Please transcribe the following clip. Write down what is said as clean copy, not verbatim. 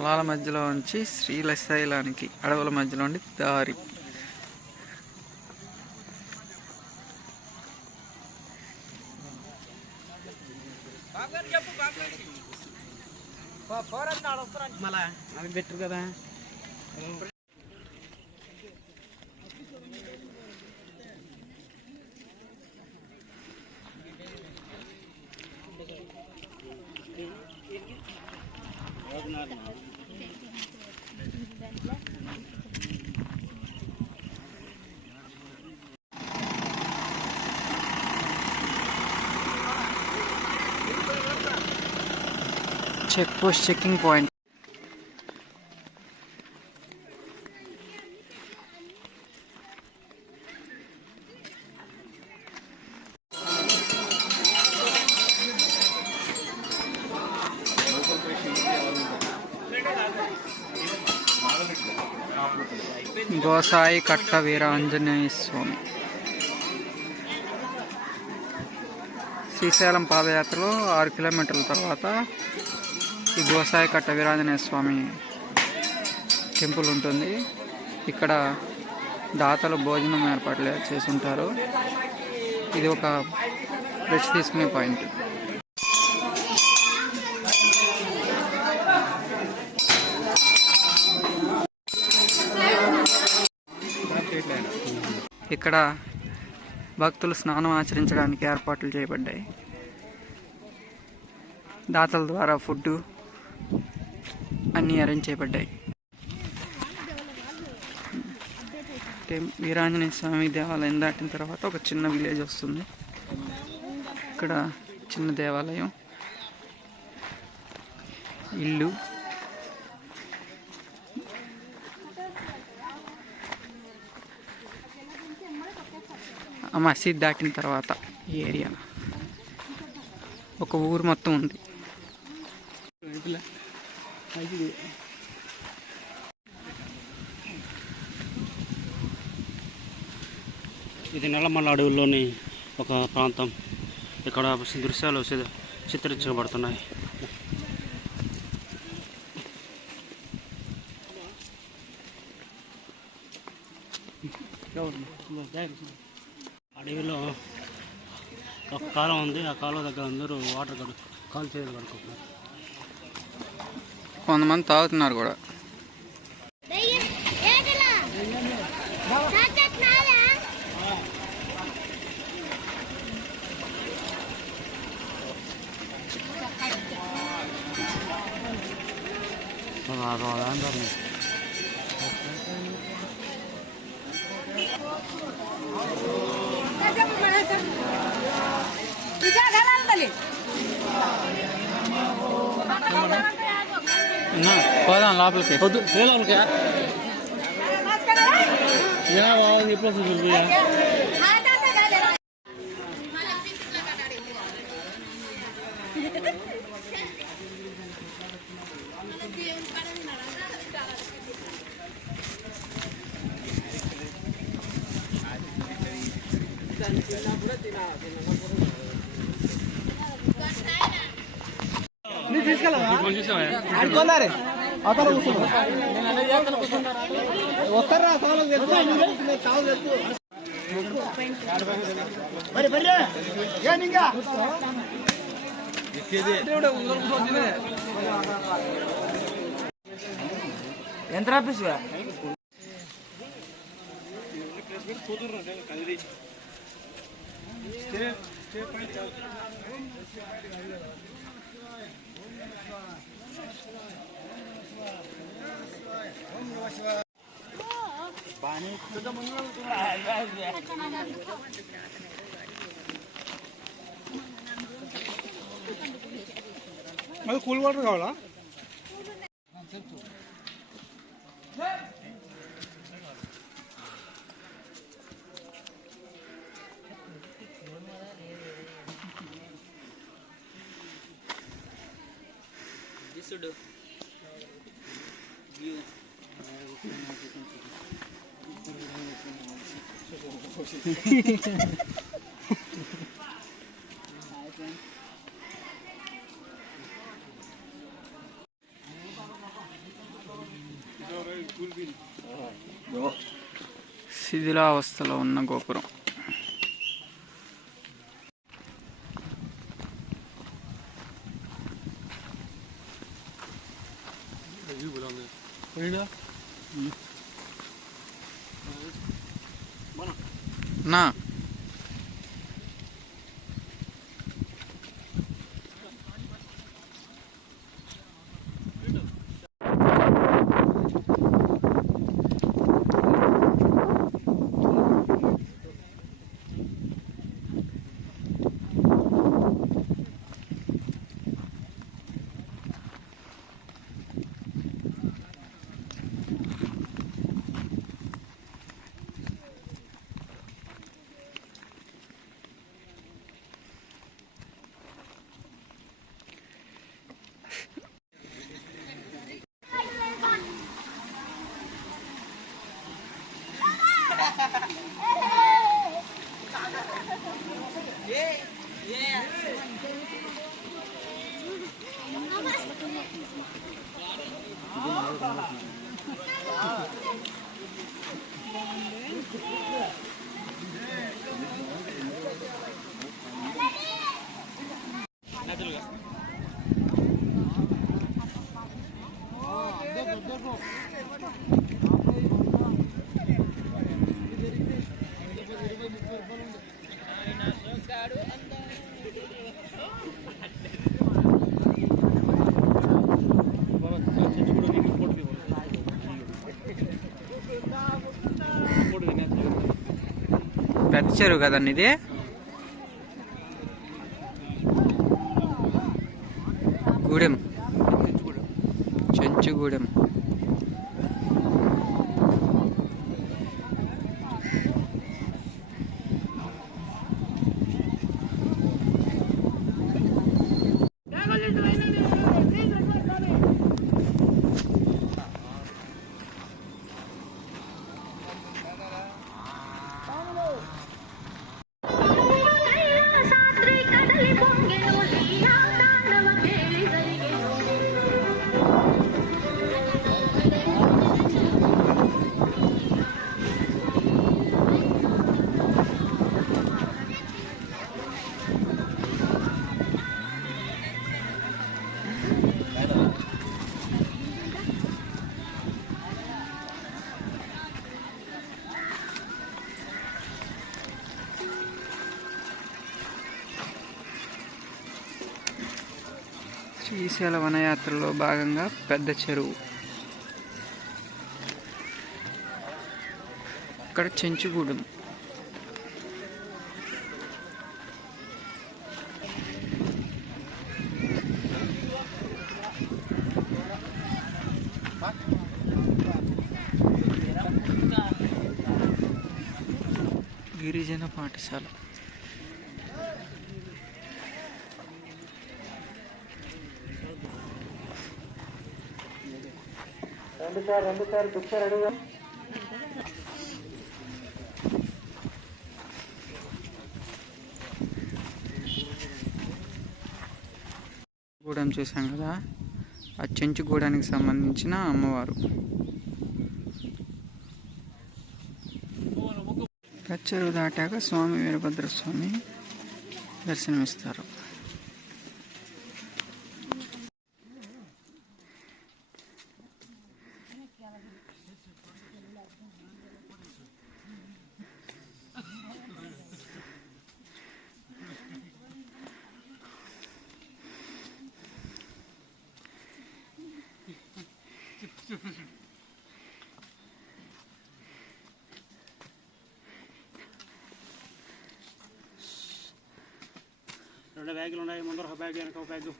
పొలాల మధ్యలో నుంచి శ్రీశైలానికి అడవుల మధ్యలో ఉండి దారి. అది బెటర్ కదా. Check post checking point. Gosai Katta Veeranjaneya స్వామి. శ్రీశైలం పాదయాత్రలో 6 కిలోమీటర్ల తర్వాత ఈ గోసాయి కట్ట వీరాంజనేయ స్వామి టెంపుల్ ఉంటుంది. ఇక్కడ దాతలు భోజనం ఏర్పాట్లు చేసి ఉంటారు. ఇది ఒక రెస్ట్ తీసుకునే పాయింట్. ఇక్కడ భక్తులు స్నానం ఆచరించడానికి ఏర్పాట్లు చేయబడ్డాయి. దాతల ద్వారా ఫుడ్ అన్నీ అరేంజ్ చేయబడ్డాయి. వీరాంజనేయ స్వామి దేవాలయం దాటిన తర్వాత ఒక చిన్న విలేజ్ వస్తుంది. ఇక్కడ చిన్న దేవాలయం, ఇల్లు, మసీద్ దాటిన తర్వాత ఈ ఏరియా ఒక ఊరు మొత్తం ఉంది. ఇది నల్లమల్ల అడవుల్లోని ఒక ప్రాంతం. ఇక్కడ దృశ్యాలు చిత్రించబడుతున్నాయి. అడవిలో ఒక కాలం ఉంది. ఆ కాలం దగ్గర అందరూ వాటర్ కాలు చేతులు కడుక్కుంటున్నారు. కొంతమంది తాగుతున్నారు కూడా. పోదాం లోపలికి. ఎంత ఆఫీస్ మరి కూల్ వాటర్ కావాలా? శిథిలావస్థలో ఉన్న గోపురం. నా పెద్ద చెరువు కదండి ఇది. గూడెం, చెంచుగూడెం. శ్రీశైల వనయాత్రలో భాగంగా పెద్ద చెరువు. ఇక్కడ చెంచుగూడెం. గిరిజన పాఠశాల. గూడెం చూసాం కదా, ఆ చెంచుగూడానికి సంబంధించిన అమ్మవారు. చెరువు దాటాక స్వామి వీరభద్రస్వామి దర్శనమిస్తారు. రెండు బ్యాగులు ఉన్నాయి, ముందర ఒక బ్యాగ్, వెనక ఒక బ్యాగ్.